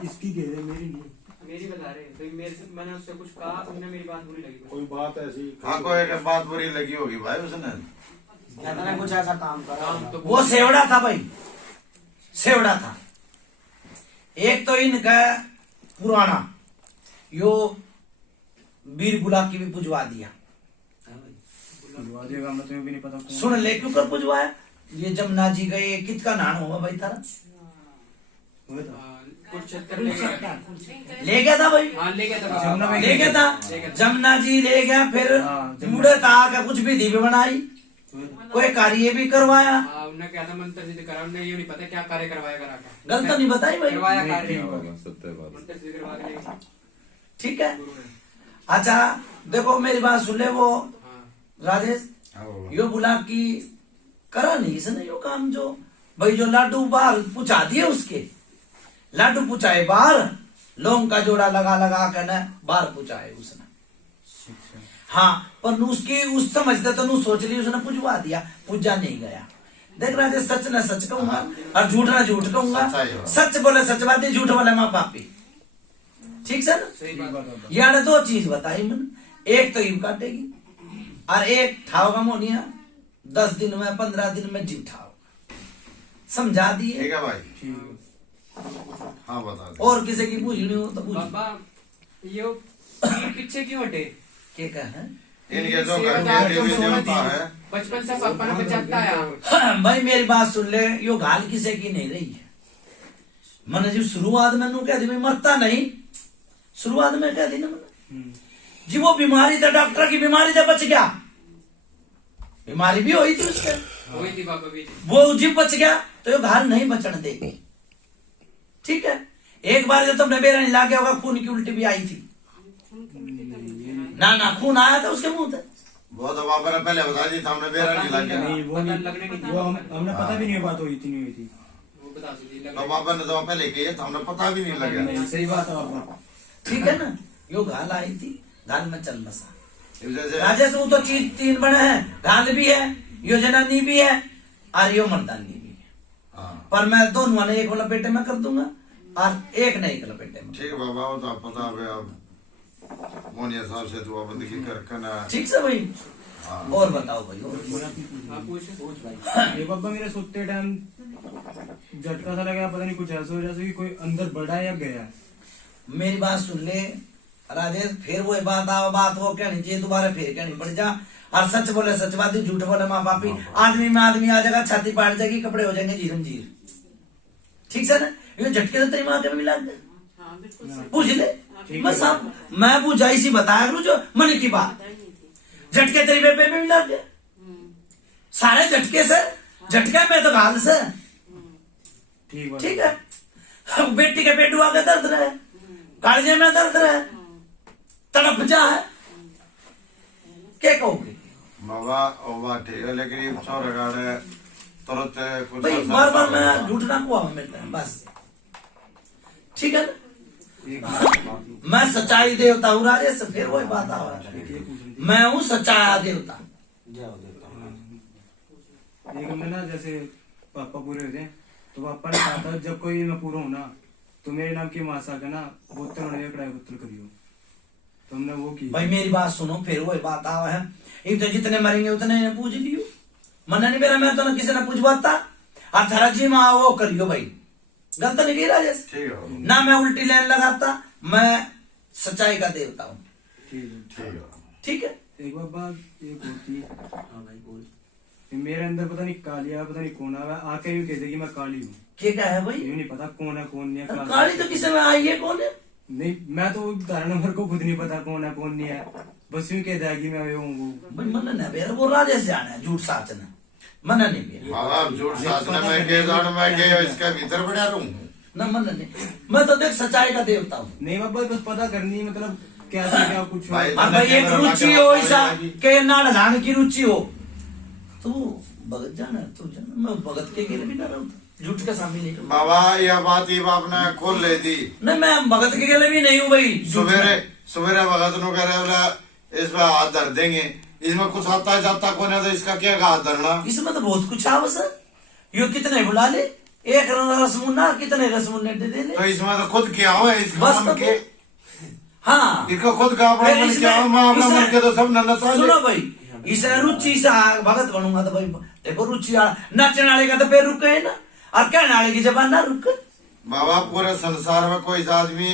इसकी कह रहे मेरी नहीं। मेरी बता रहे हैं। तो मेरे से मैंने उससे कुछ कहा, उसने मेरी बात बुरी लगी। कोई बात ऐसी हाँ कोई एक बात बुरी लगी होगी भाई उसने। कहता ना कुछ ऐसा काम करा काम तो वो सेवड़ा था भाई, सेवड़ा था। एक तो इनका पुराना यो वीर गुलाब की भी पुजवा दिया। बुलवा देगा, मैं तुम्हें भी नहीं पता कौन। सुन ले क्यों कर पुजवाया, ये जमुना जी गए, कित का नाम हुआ भाई थारा? हुआ था। कुरुक्षेत्र ले गया। ले गया था भाई, हाँ ले गया था जमुना में ले गया था, जमुना जी ले गया। फिर हाँ, जमुना। मुड़े था का कुछ विधि भी बनाई, कोई कार्य भी करवाया। हाँ, उन्होंने क्या था मंत्र सिद्ध करा, उन्हें ये नहीं पता क्या कार्य करवाया करा था। गलत तो नहीं बताई भाई, करवाया कार्य ठीक मंत्र सिद्ध करवा के ले गए ठीक है। गुरु ने। अच्छा देखो मेरी बात सुन ले, वो हाँ राजेश यो बुला की करा नहीं इसने यो काम, जो भाई जो लाडू बाहर पूछा दिए, उसके लाडू पूछाए बाहर, लौंग का जोड़ा लगा लगा कर न बाहर पूछाए उसने। हाँ पर उसकी उस समझते तो नू सोच ली, उसने पुजवा दिया, पूजा नहीं गया। देख राजेश सच न सच कहूंगा और झूठ न झूठ कहूंगा, सच बोले सच बात, झूठ बोले माँ पापी। ठीक है ना? सही बात। यार दो चीज बताई मन, एक तो यूं काटेगी और एक ठाओगा मोनिया 10 दिन में 15 दिन में जीव ठाओ, समझा दिए। ठीक है भाई, हाँ बता दे। और किसी की पूछनी हो तो पूछ। बाबा ये पीछे क्यों हटे? क्या कहा? इनके जो घर के देवी देवता है, बचपन से पापा ने बचाता आया। भाई मेरी बात सुन ले, यो घाल किसी की नहीं रही है। मैंने जो शुरुआत में नू कह दी भाई मरता नहीं, शुरुआत में कह दी ना मैंने जी, वो बीमारी था, डॉक्टर की बीमारी से बच गया, बीमारी भी हुई थी उसके, हुई थी पापा भी थी। वो जीव बच गया तो ये घाल नहीं बचने देगी। ठीक है, एक बार जब तुमने बेरा नहीं ला गया होगा, खून की उल्टी भी आई थी ना, खून आया था उसके मुंह से। वो तो बाबा ने पहले बता दी था, हमने बेरा नहीं लग गया। नहीं वो नहीं, लगने नहीं वो हमने पता भी नहीं बात हुई थी नहीं हुई थी। वो बता दी तो बाबा ने तो पहले किए था, हमने पता भी नहीं लगा। नहीं सही बात है बाबा। ठीक है ना, यो घाल आई थी, घाल में चल बसा। जैसे राजेश वो तो चीज 3 बने हैं, घाल भी है, यो जनानी भी है और यो मर्दानी भी है। हाँ पर मैं दोनों ने एक वाला पेटे में कर दूंगा और एक नहीं एक पेटे में। ठीक है बाबा, वो तो आप पता है अब मोनिया साहब से तो बंदगी कर करना। ठीक से भाई, और बताओ भाई और। हाँ पूछ भाई। ये बाबा मेरे सोते टाइम झटका सा लगा, पता नहीं कुछ ऐसा हो जैसे कि कोई अंदर बढ़ा या गया। मेरी बात सुन ले राजेश, फिर वो बात वो कहनी चाहिए दोबारा, फिर कहनी पड़ जा। और सच बोले सच बात, झूठ बोले माँ बापी। आदमी में आदमी आ जाएगा, छाती पाट जाएगी, कपड़े हो जाएंगे जीरम जीर। ठीक है ना, ये झटके तो तेरी माँ के भी लग गए, हाँ बिल्कुल सही। पूछ ले। मैं साहब मैं बुझाई सी बताया करूं जो मन की बात, झटके तेरी बेबे में भी लग गए, सारे झटके से, झटके में तो घाल से। ठीक है, बेटी के पेट आगे दर्द रहे, कालजे में दर्द रहे, तड़प जा है, क्या कहोगे बाबा? ओ ठीक है, लेकिन ये सौ रगाड़े तुरंत कुछ भाई, बार बार मैं झूठ ना कुआ मिलता है बस। ठीक है ना, मैं सच्चाई देवता हूँ राजेश, फिर वही बात आ रहा है, मैं हूँ सच्चाई देवता। एक में ना जैसे पापा पूरे होते हैं तो पापा ने कहा था जब कोई मैं पूरा हूँ ना तो मेरे नाम की मासा का ना बोतल होने कड़ाई बोतल करियो, तो हमने वो की। भाई मेरी बात सुनो, फिर वही बात आ है, एक तो जितने मरेंगे उतने पूछ लियो, मना नहीं मेरा, मैं तो ना किसी ने पूछवाता और थारा जी माँ वो करियो भाई, गलत नहीं की राजेश। ठीक है ना मैं उल्टी लाइन लगाता, मैं सच्चाई का देवता हूँ। ठीक है। ठीक है, एक बाबा एक होती हाँ भाई बोल। कि मेरे अंदर पता नहीं कालिया पता नहीं कौन आ आके यूं कहते कि मैं काली हूँ, क्या है भाई? ये नहीं पता कौन है कौन नहीं है। काली तो किसी में आई है, कौन है? नहीं मैं तो उदाहरण नंबर को खुद नहीं पता कौन है कौन नहीं है, बस यूं कहता है कि मैं ये हूँ। भाई मन नहीं बेरा, वो राजेश जाने है, झूठ साचना मना नहीं बेरा। बाबा झूठ साधने में के जान में के इसके भीतर बढ़ा रहूं। न मन नहीं, मैं तो देख सच्चाई का देवता हूँ। नहीं बाबा बस पता करनी है, मतलब क्या से क्या कुछ हो। भाई, और भाई एक रुचि हो ऐसा के नाल लान की रुचि हो तो भगत जाना, तू जाना, मैं भगत के लिए भी ना रहूँ, झूठ के सामने नहीं रहूँ। बाबा यह बात ही आपने खोल ले दी। नहीं मैं भगत के लिए भी नहीं हूँ भाई। सवेरे सवेरे भगत नु कह रहे बोला इसमें हाथ धर देंगे, इसमें कुछ आता है जाता कौन है, तो इसका क्या हाथ धरना। इसमें तो बहुत कुछ आवश्यक है। यो कितने बुला ले, एक रसमुन्ना कितने रसमुन्ने दे दे ले। तो इसमें तो खुद किया हुआ है इसका बस मन तो के, हाँ इसका खुद का अपना मन किया हुआ, मैं अपना मन के तो सब नंदा सुनो भाई, इसे रुचि से भगत बनूंगा तो भाई देखो रुचि नाचने वाले का तो पैर रुके है ना, और कहने वाले की जबान ना रुके। बाबा पूरे संसार में कोई आदमी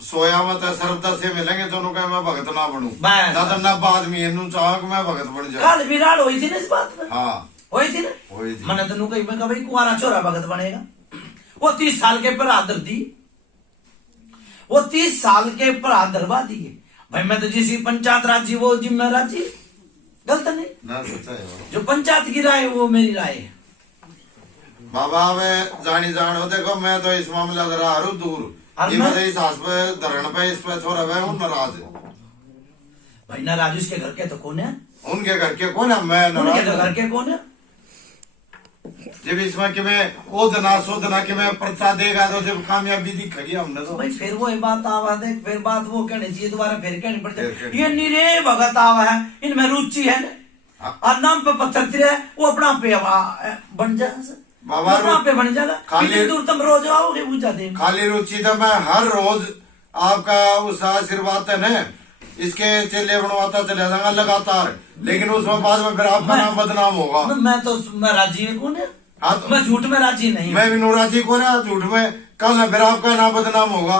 सोया मत है सर्वदा से मिलेंगे दोनों का मैं भगत ना बनूं, बस। दादा नब्बे आदमी है नु चाह मैं भगत बन जाऊं। काल विराट हुई थी ना इस बात में, हाँ हुई थी ना। हुई थी। मैंने तो कही मैं भाई कुआरा छोरा भगत बनेगा, वो 30 साल के पर आदर दी, वो 30 साल के पर आदरवा दिए भाई। मैं तो जिस पंचायत राज्य वो जिम्मे राज्य, गलत नहीं, ना सच्चा है बाबा। जो पंचायत की राय वो मेरी राय है। बाबा मैं जानी जान हो, देखो मैं तो इस मामले से रहा हूँ दूर, और ये मैं- मतलब इस हाथ पे धरण पे इस पे छोड़ा हुआ है, वो नाराज है। भाई ना राजू के घर के तो कौन है, उनके घर के कौन है, मैं उनके नाराज घर हूं। के कौन है। जब इसमें कि मैं ओ दना सो दना कि मैं पर्चा देगा तो जब कामयाबी दिखेगी हमने तो। भाई फिर वो बात आवा दे, फिर बात वो कहनी चाहिए दोबारा, फिर कहनी पड़ती फिर है। कहनी। ये निरे भगत आवा है, इनमें रुचि है ना, हाँ। और नाम पे पत्थर तिरे वो अपना पे बन जाएगा, बाबा अपना पे बन जाएगा। खाली- कितनी दूर तुम रोज आओगे पूजा देने। खाली रुचि तो मैं हर रोज आपका उस आशीर्वाद है ना, इसके चेले बनवाता चले जाऊंगा लगातार, लेकिन उसमें बाद में फिर आपका नाम बदनाम होगा। मैं तो मैं राजी है कौन है, हाँ तो मैं झूठ में राजी नहीं हूं। मैं भी नूराजी को ना झूठ में, कल ना फिर आपका नाम बदनाम होगा।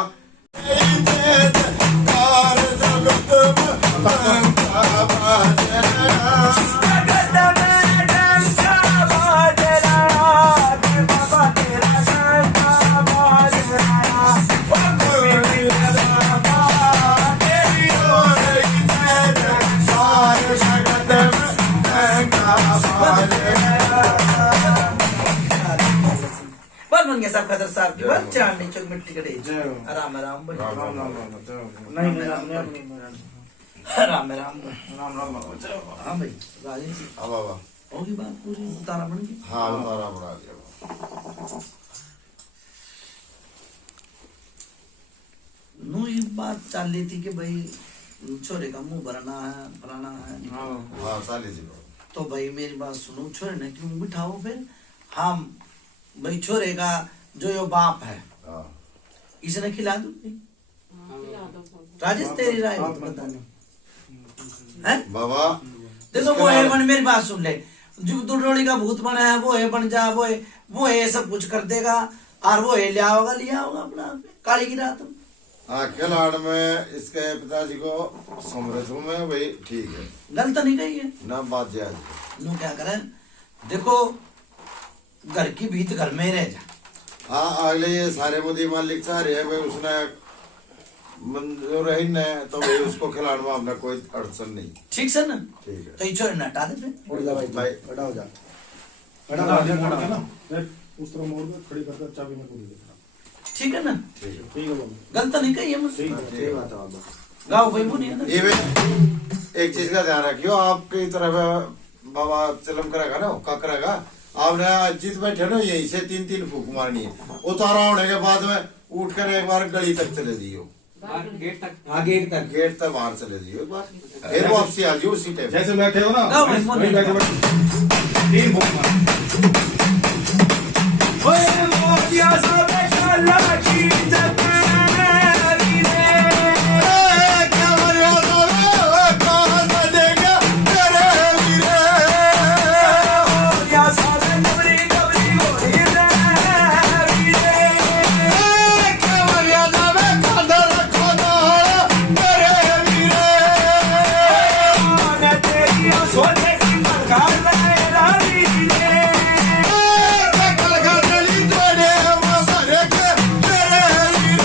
बल बन गया सब खदर साहब की बल चांदनी चौक मिट्टी कड़े जय हो। राम राम भाई, राम राम राम बाबा, जय हो। नहीं नहीं राम राम नहीं राम राम राम भाई। राम राम बाबा, जय हो। हाँ भाई राजेश जी, हाँ बाबा, होगी बात पूरी, तारा बन गई। हाँ उतारा बना दिया। नो ये बात चल रही थी कि भाई छोरे का मुंह भरना है, फलाना है। हाँ हाँ साली जी बाबा। तो भाई मेरी बात सुनो, छोरे ने क्यों बिठाओ फिर हम भाई छोरे का जो यो बाप है हाँ इसने खिला दो हाँ, खिला दो बोलो। राजेश तेरी राय बता है। बाबा देखो वो है बन, मेरी बात सुन ले, जो दुडोड़ी का भूत बना है वो है बन जा, वो है सब कुछ कर देगा, और वो है लिया होगा अपना काली की रात में। हाँ खिलाड़ में इसके पिताजी को समृद्ध हूँ मैं भाई, ठीक है गलत नहीं कही है। ना बात जायज। नो क्या करें, देखो घर की भीत घर में ही रह जा। हाँ अगले ये सारे मोदी मालिक चाह रहे हैं भाई, उसने मंजूर है न, तो भाई उसको खिलाने में अपना कोई अड़चन नहीं। ठीक से ना, ठीक है तो ये छोड़ ना हटा दे फिर। उड़ जा भाई, भाई खड़ा हो जा, खड़ा खड़ा हो जा, हो जा, खड़ा खड़ा। हो जा। उस तरह मोड़ के खड़ी करके चाबी में पूरी देना। ठीक है ना, ठीक है ठीक है बाबा, गलत नहीं कही है मुझसे। ठीक है, ठीक बात है बाबा। गाओ भाई मुझे ना, ये भी एक चीज का ध्यान रखियो, आपकी तरफ बाबा चलम करेगा ना, का करेगा आपने जीत बैठे ना, यही से 3-3 फूक मारनी है, उतारा होने के बाद में उठ कर एक बार गली तक चले जाइयो, गेट तक आगे तक गेट तक बाहर चले जाइयो एक बार, फिर वापसी आ जाइयो उसी टाइम। जैसे बैठे हो ना, गाओ भाई, वहीं बैठे बैठे 3 फूंक मार। Hey!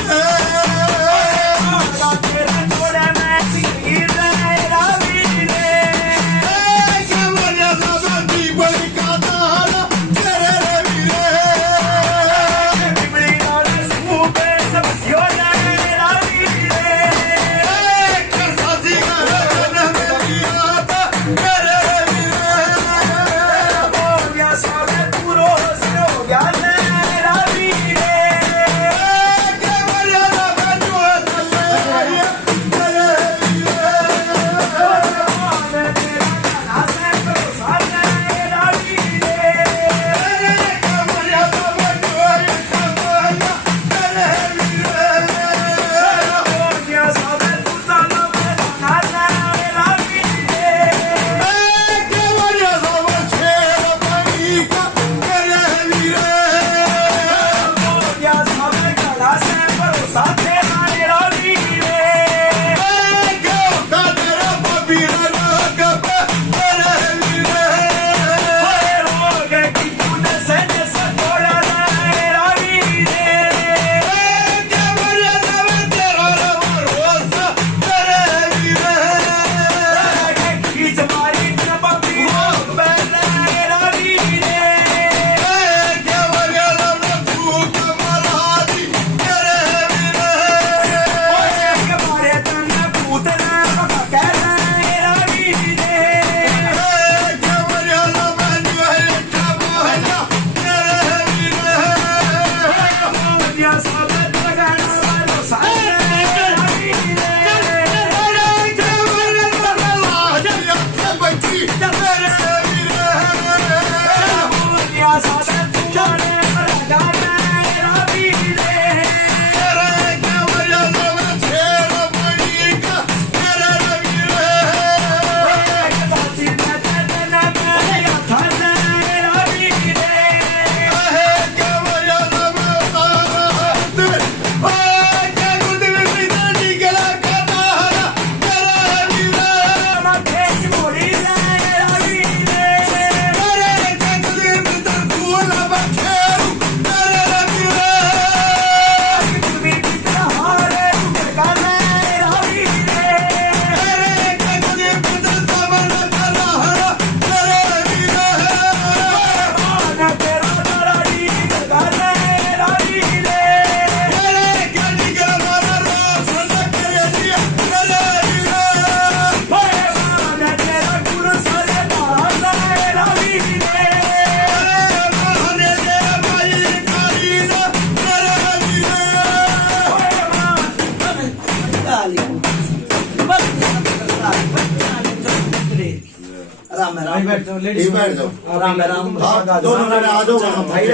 भाई बैठ जाओ, लेडीज ठीक, बैठ जाओ। राम राम आप दोनों जने आ जाओ भाई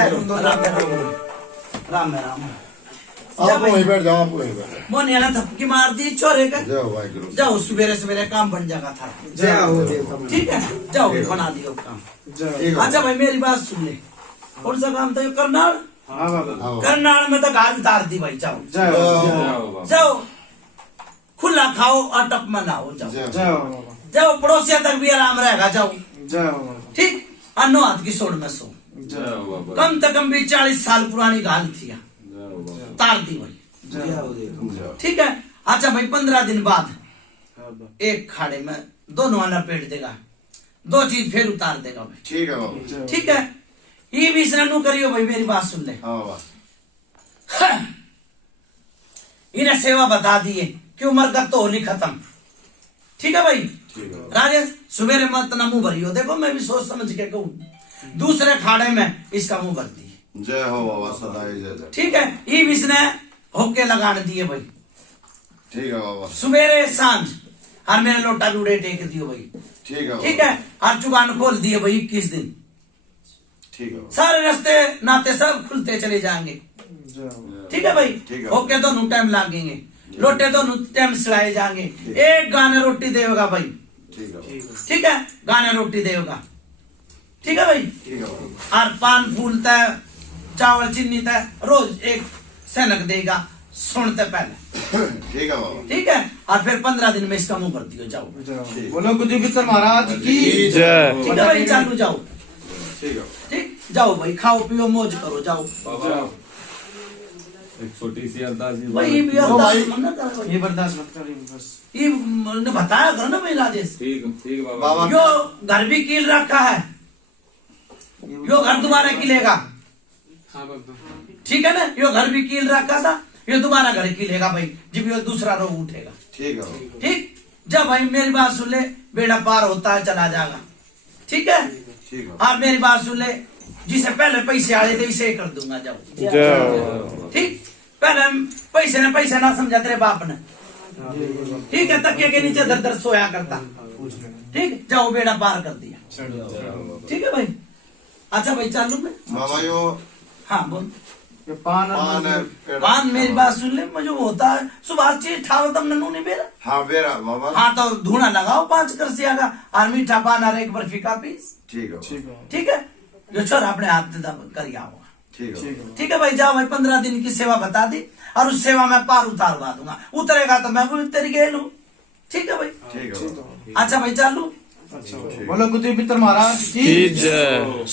राम राम आप वहीं बैठ जाओ, आप वहीं बैठ जाओ। मोनिया ने थपकी मार दी छोरे का। जय हो वाहिगुरु। जाओ सवेरे सवेरे काम बन जाएगा था। जय हो देवता। ठीक है, जाओ बना दियो काम। जय ठीक है। अच्छा भाई मेरी बात सुन ले, कौन सा काम था ये? करनाल। हाँ बाबा। आओ। करनाल में तो गाल उतार दी भाई। जाओ जय हो। जाओ, खुला खाओ अटक में ना हो। जाओ जय हो। जय हो बाबा। जाओ, पड़ोसिया तक भी आराम रहेगा। जाओ जय हो बाबा। ठीक, अन्नो हाथ की सोड़ में सो। जय हो। कम से कम भी 40 साल पुरानी गाल थी, तार दी भाई। जय हो। जय हो। ठीक है। अच्छा भाई 15 दिन बाद हाँ बाबा। एक खाड़े में दोनों आना पेट देगा, 2 चीज फिर उतार देगा भाई। ठीक है बाबा। जय हो। ठीक है, ये भी इसने नू करियो भाई। मेरी बात सुन ले, हाँ बाबा। इन्हें सेवा बता दिए कि उम्र का तो होली खत्म। ठीक है भाई। ठीक है। राजेश सवेरे मत ना मुंह भरियो। देखो मैं भी सोच समझ के कहूँ, दूसरे खाड़े में इसका मुंह भर दिए। जय हो बाबा, सदा ही जय जय। ठीक है, ये भी इसने होके लगाने दिए भाई। ठीक है बाबा। सवेरे सांझ हर मेरे लोटा लूड़े टेक दियो भाई। ठीक है बाबा। ठीक है, हर चुकान खोल दिए भाई 21 दिन। ठीक है बाबा। सारे रास्ते नाते सब खुलते चले जाएंगे। जय हो। ठीक है भाई। ठीक है। होके दोनों टाइम लागेंगे, लोटे दोनों टाइम सिलाए जाएंगे। एक गाने रोटी देगा भाई। ठीक है बाबा। ठीक है, गाने रोटी देगा। ठीक है भाई। ठीक है बाबा। और पान फूल तय, चावल चीनी तय रोज एक सनक देगा सुनते पहले। ठीक है बाबा। ठीक है, और फिर 15 दिन में इसका मुंह कर दियो। जाओ जय हो। बोलो कुछ पितर महाराज की जय। ठीक है भाई, चालू जाओ। ठीक है। ठीक, जाओ भाई, खाओ पियो मौज करो। जाओ एक छोटी सी अरदास भाई, ये भी ओ अरदास भाई। मत करो भाई। ये बर्दाश्त मत करिए बस। ये मैंने बताया करो ना भाई राजेश। ठीक ठीक बाबा बाबा। यो घर भी कील रखा है, यो घर दोबारा किलेगा। हाँ बाबा। ठीक है ना, यो घर भी कील रखा था, ये दोबारा घर किलेगा भाई जब यो दूसरा रोग उठेगा। ठीक है बाबा। ठीक, जब भाई मेरी बात सुन ले, बेड़ा पार होता है चला जाएगा। ठीक है, ठीक है। और मेरी बात सुन ले, जिसे पहले पैसे आए थे इसे कर दूंगा। जाओ जय। ठीक, पहले पैसे ना समझा तेरे बाप ने। ठीक है, तकिए के नीचे दर दर सोया करता। ठीक, जाओ बेड़ा पार कर दिया। ठीक है भाई। अच्छा भाई चालू में। बाबा यो हाँ बोल। ये पान पान है, पेड़- पान मेरी बात सुन ले, मुझे होता है सुबह चीज ठाव तब ननू नहीं मेरा। हाँ बेरा बाबा। हाँ तो धूना लगाओ 5 करसिया का, और मीठा पान और 1 बर्फी का पीस। ठीक है। ठीक है। ठीक है, जो छोर अपने हाथ से दब कर आओ। ठीक है। ठीक है। ठीक है भाई, जाओ भाई 15 दिन की सेवा बता दी, और उस सेवा में पार उतारवा दूंगा। उतरेगा तो मैं भी उतर गया लू। ठीक है भाई। ठीक है बाबा। अच्छा भाई चालू। अच्छा बोलो कुछ पितर महाराज की जय।